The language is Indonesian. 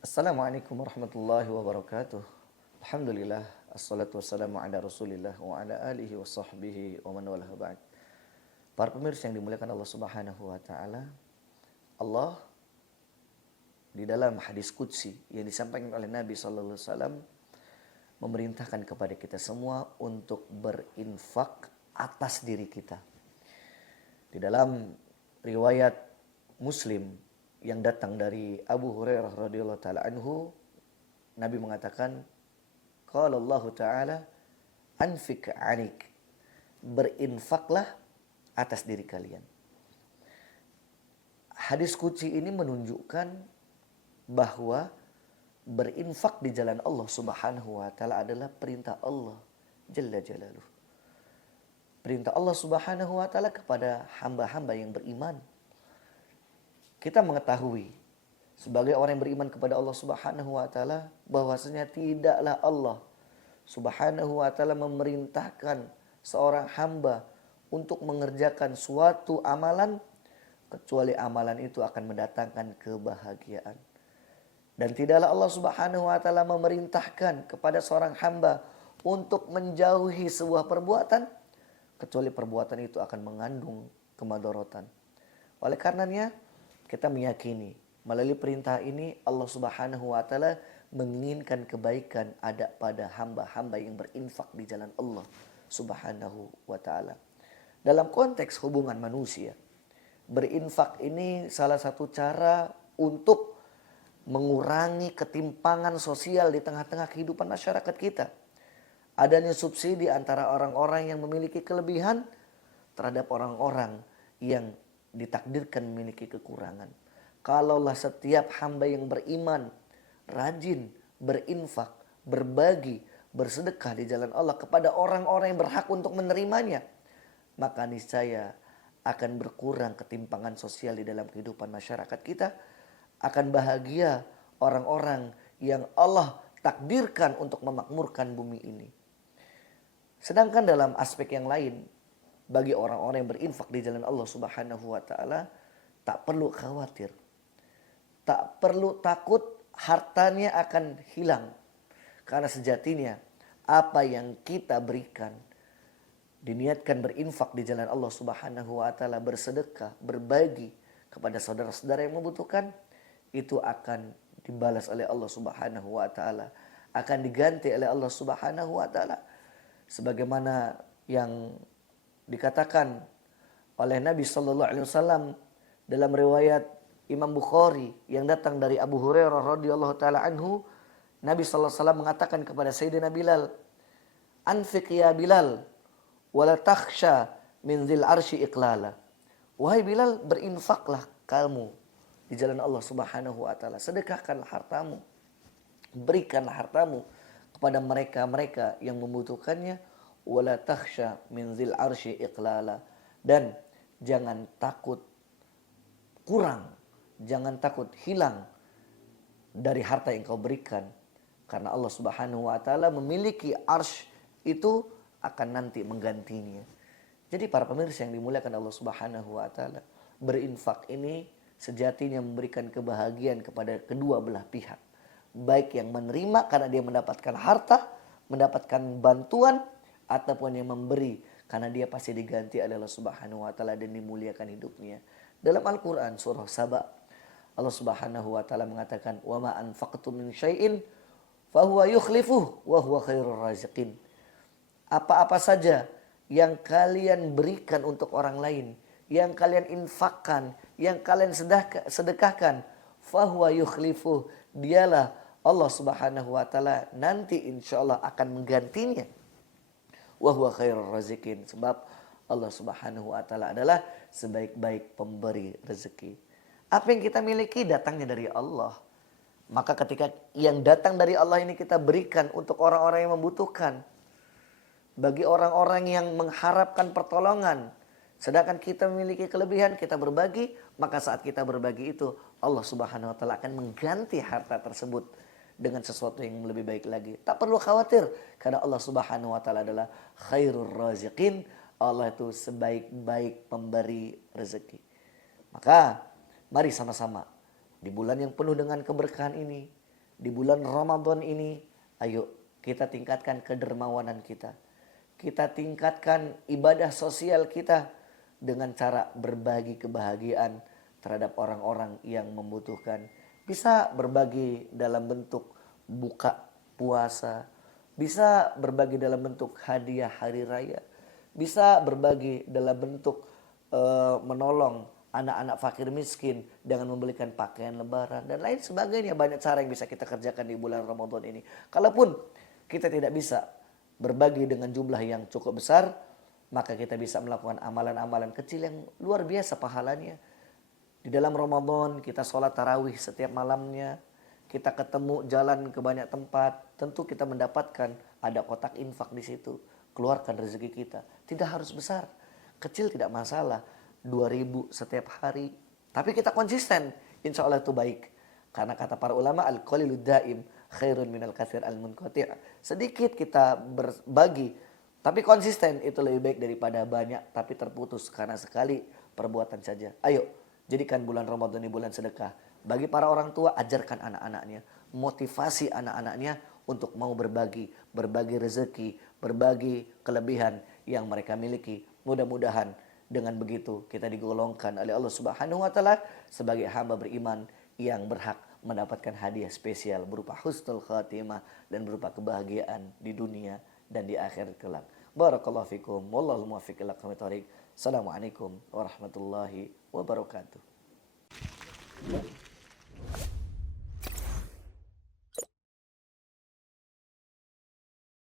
Assalamualaikum warahmatullahi wabarakatuh. Alhamdulillah, assalatu wassalamu ala rasulillah wa ala alihi wa sahbihi wa man walah ba'd. Para pemirsa yang dimuliakan Allah subhanahu wa ta'ala, Allah di dalam hadis qudsi yang disampaikan oleh Nabi SAW memerintahkan kepada kita semua untuk berinfak atas diri kita. Di dalam riwayat Muslim yang datang dari Abu Hurairah radhiyallahu taala anhu, Nabi mengatakan, qala Allah taala, anfik anik, berinfaklah atas diri kalian. Hadis qudsi ini menunjukkan bahwa berinfak di jalan Allah subhanahu wa ta'ala adalah perintah Allah jalla jalaluh. Perintah Allah subhanahu wa ta'ala kepada hamba-hamba yang beriman. Kita mengetahui sebagai orang yang beriman kepada Allah subhanahu wa ta'ala bahwasanya tidaklah Allah subhanahu wa ta'ala memerintahkan seorang hamba untuk mengerjakan suatu amalan kecuali amalan itu akan mendatangkan kebahagiaan. Dan tidaklah Allah subhanahu wa ta'ala memerintahkan kepada seorang hamba untuk menjauhi sebuah perbuatan kecuali perbuatan itu akan mengandung kemadharatan. Oleh karenanya kita meyakini melalui perintah ini Allah subhanahu wa ta'ala menginginkan kebaikan ada pada hamba-hamba yang berinfak di jalan Allah subhanahu wa ta'ala. Dalam konteks hubungan manusia, berinfak ini salah satu cara untuk mengurangi ketimpangan sosial di tengah-tengah kehidupan masyarakat kita. Adanya subsidi antara orang-orang yang memiliki kelebihan terhadap orang-orang yang ditakdirkan memiliki kekurangan. Kalaulah setiap hamba yang beriman rajin berinfak, berbagi, bersedekah di jalan Allah kepada orang-orang yang berhak untuk menerimanya, maka niscaya akan berkurang ketimpangan sosial di dalam kehidupan masyarakat kita. Akan bahagia orang-orang yang Allah takdirkan untuk memakmurkan bumi ini. Sedangkan dalam aspek yang lain, bagi orang-orang yang berinfak di jalan Allah subhanahu wa ta'ala, tak perlu khawatir, tak perlu takut hartanya akan hilang. Karena sejatinya apa yang kita berikan, diniatkan berinfak di jalan Allah subhanahu wa ta'ala, bersedekah, berbagi kepada saudara-saudara yang membutuhkan, itu akan dibalas oleh Allah subhanahu wa ta'ala, akan diganti oleh Allah subhanahu wa ta'ala. Sebagaimana yang dikatakan oleh Nabi SAW dalam riwayat Imam Bukhari yang datang dari Abu Hurairah radhiyallahu taala anhu, Nabi SAW mengatakan kepada Sayyidina Bilal, anfiq ya Bilal wala takhsha min dzil arsy iqlala. Wahai Bilal, berinfaklah kamu di jalan Allah subhanahu wa ta'ala, sedekahkanlah hartamu, berikanlah hartamu kepada mereka-mereka yang membutuhkannya, wala takhsha min dzil arsy iqlala, dan jangan takut kurang, jangan takut hilang dari harta yang kau berikan, karena Allah subhanahu wa ta'ala memiliki arsy itu akan nanti menggantinya. Jadi para pemirsa yang dimuliakan Allah subhanahu wa ta'ala, berinfak ini sejatinya memberikan kebahagiaan kepada kedua belah pihak. Baik yang menerima karena dia mendapatkan harta, mendapatkan bantuan, ataupun yang memberi karena dia pasti diganti oleh Allah subhanahu wa ta'ala dan dimuliakan hidupnya. Dalam Al-Quran surah Saba, Allah subhanahu wa ta'ala mengatakan, wa ma anfaqtum min syai'in fahuwa yukhlifuh wa huwa khairur raziqin. Apa-apa saja yang kalian berikan untuk orang lain, yang kalian infakkan, yang kalian sedekahkan, fahuwa yukhlifuh, dialah Allah subhanahu wa ta'ala nanti insyaallah akan menggantinya. Wa huwa khairur raziqin, sebab Allah subhanahu wa ta'ala adalah sebaik-baik pemberi rezeki. Apa yang kita miliki datangnya dari Allah. Maka ketika yang datang dari Allah ini kita berikan untuk orang-orang yang membutuhkan, bagi orang-orang yang mengharapkan pertolongan. Sedangkan kita memiliki kelebihan, kita berbagi, maka saat kita berbagi itu Allah Subhanahu wa taala akan mengganti harta tersebut dengan sesuatu yang lebih baik lagi. Tak perlu khawatir karena Allah Subhanahu wa taala adalah khairur raziqin. Allah itu sebaik-baik pemberi rezeki. Maka mari sama-sama di bulan yang penuh dengan keberkahan ini, di bulan Ramadan ini, ayo kita tingkatkan kedermawanan kita. Kita tingkatkan ibadah sosial kita dengan cara berbagi kebahagiaan terhadap orang-orang yang membutuhkan. Bisa berbagi dalam bentuk buka puasa, bisa berbagi dalam bentuk hadiah hari raya, bisa berbagi dalam bentuk menolong anak-anak fakir miskin dengan membelikan pakaian lebaran dan lain sebagainya. Banyak cara yang bisa kita kerjakan di bulan Ramadan ini. Kalaupun kita tidak bisa berbagi dengan jumlah yang cukup besar, maka kita bisa melakukan amalan-amalan kecil yang luar biasa pahalanya. Di dalam Ramadan kita sholat tarawih setiap malamnya, kita ketemu jalan ke banyak tempat, tentu kita mendapatkan ada kotak infak di situ. Keluarkan rezeki kita. Tidak harus besar, kecil tidak masalah. 2.000 setiap hari. Tapi kita konsisten, insya Allah itu baik. Karena kata para ulama, al-qalilud daim khairun minal katsir al-munqati'. Sedikit kita berbagi, tapi konsisten itu lebih baik daripada banyak tapi terputus karena sekali perbuatan saja. Ayo, jadikan bulan Ramadan ini bulan sedekah. Bagi para orang tua, ajarkan anak-anaknya, motivasi anak-anaknya untuk mau berbagi rezeki, berbagi kelebihan yang mereka miliki. Mudah-mudahan dengan begitu kita digolongkan oleh Allah Subhanahu wa taala sebagai hamba beriman yang berhak mendapatkan hadiah spesial berupa husnul khatimah dan berupa kebahagiaan di dunia dan di akhirat kelak. Barakallahu fikum wallahu muwaffiq ila aqwamit thoriq. Assalamualaikum warahmatullahi wabarakatuh.